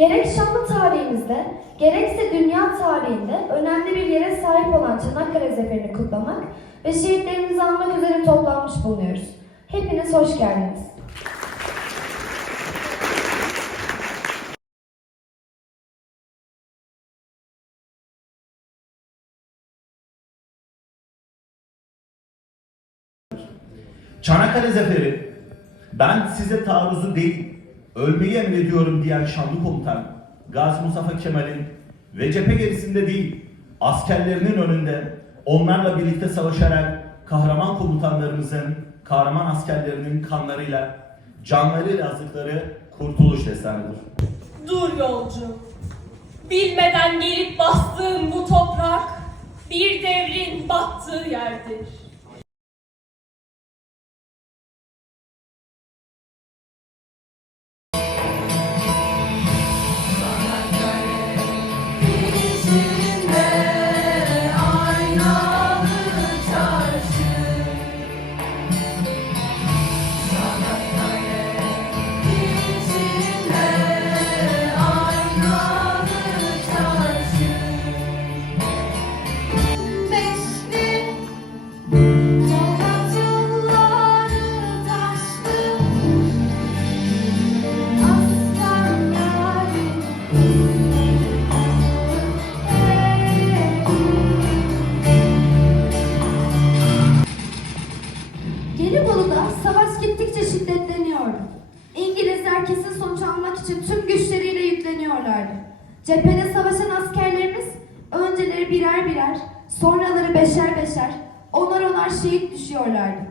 Gerek şanlı tarihimizde, gerekse dünya tarihinde önemli bir yere sahip olan Çanakkale Zeferi'ni kutlamak ve şehitlerimizi anmak üzere toplanmış bulunuyoruz. Hepiniz hoş geldiniz. Çanakkale Zaferi, ben size taarruzu değil, ölmeyi emrediyorum diyen şanlı komutan Gazi Mustafa Kemal'in ve cephe gerisinde değil, askerlerinin önünde onlarla birlikte savaşarak kahraman komutanlarımızın, kahraman askerlerinin kanlarıyla, canlarıyla yazdıkları kurtuluş destanıdır. Dur yolcu. Bilmeden gelip bastığın bu toprak bir devrin battığı yerdir. İngilizler kesin sonuç almak için tüm güçleriyle yükleniyorlardı. Cephede savaşan askerlerimiz önceleri birer birer, sonraları beşer beşer, onar onar şehit düşüyorlardı.